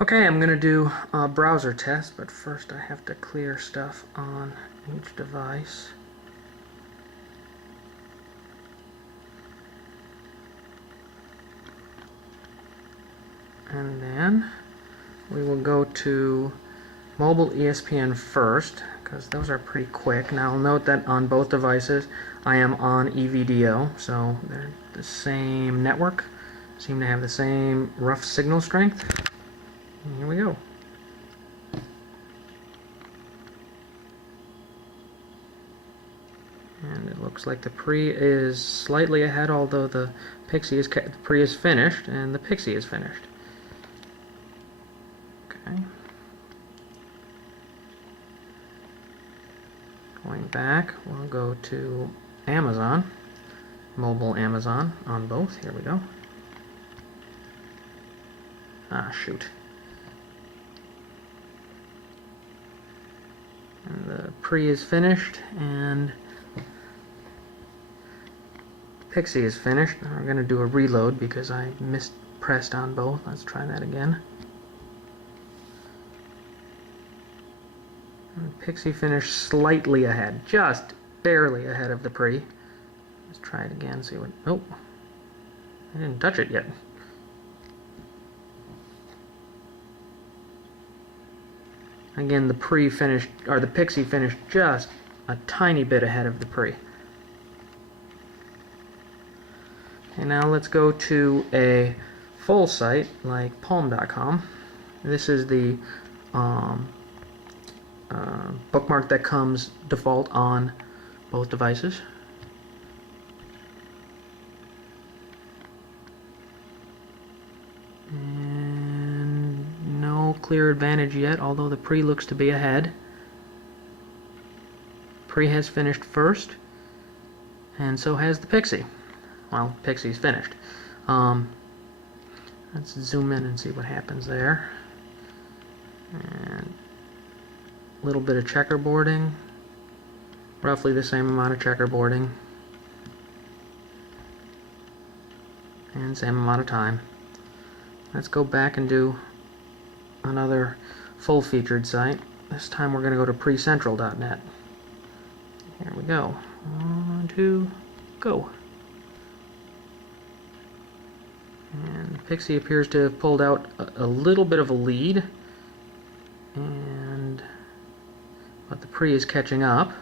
Okay, I'm going to do a browser test, but first I have to clear stuff on each device. And then we will go to mobile ESPN first, because those are pretty quick. Now I'll note that on both devices I am on EVDO, so they're the same network, seem to have the same rough signal strength. And here we go. And it looks like the pre is slightly ahead, although the pre is finished and the Pixi is finished. Okay. Going back, we'll go to Amazon, mobile Amazon on both. Here we go. Ah, shoot. And the pre is finished and Pixi is finished. Now we're going to do a reload because I mispressed on both. Let's try that again. And Pixi finished slightly ahead, just barely ahead of the pre. Let's try it again, see what... Oh, I didn't touch it yet. Again, the pre finished, or the Pixi finished just a tiny bit ahead of the pre. Okay, now let's go to a full site like palm.com. This is the bookmark that comes default on both devices. And no clear advantage yet, although the pre looks to be ahead. Pre has finished first, and so has the Pixi. Well, Pixi's finished. Let's zoom in and see what happens there. And a little bit of checkerboarding, roughly the same amount of checkerboarding, and same amount of time. Let's go back and do another full-featured site. This time we're going to go to precentral.net. Here we go. 1, 2, go. And Pixi appears to have pulled out a little bit of a lead, but the pre is catching up.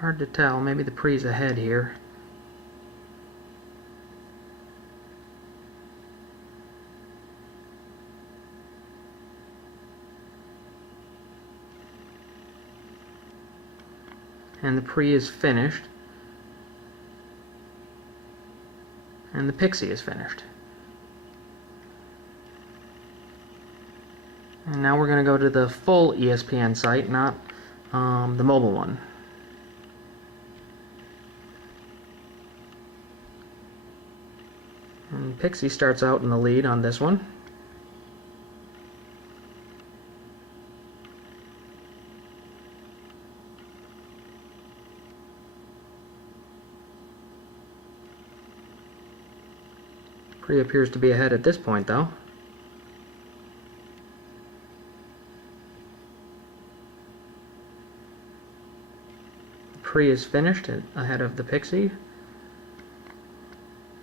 Hard to tell, maybe the pre's ahead here. And the pre is finished, and the Pixi is finished. And now we're going to go to the full ESPN site, not the mobile one. And Pixi starts out in the lead on this one. Pre appears to be ahead at this point, though. The pre is finished ahead of the Pixi,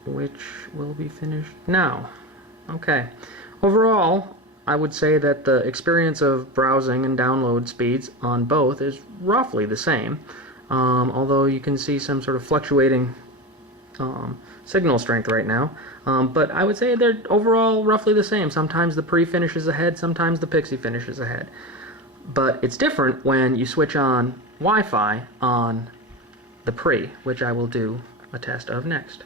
which will be finished now. Okay. Overall, I would say that the experience of browsing and download speeds on both is roughly the same, although you can see some sort of fluctuating signal strength right now, but I would say they're overall roughly the same. Sometimes the pre finishes ahead, sometimes the Pixi finishes ahead. But it's different when you switch on Wi-Fi on the pre, which I will do a test of next.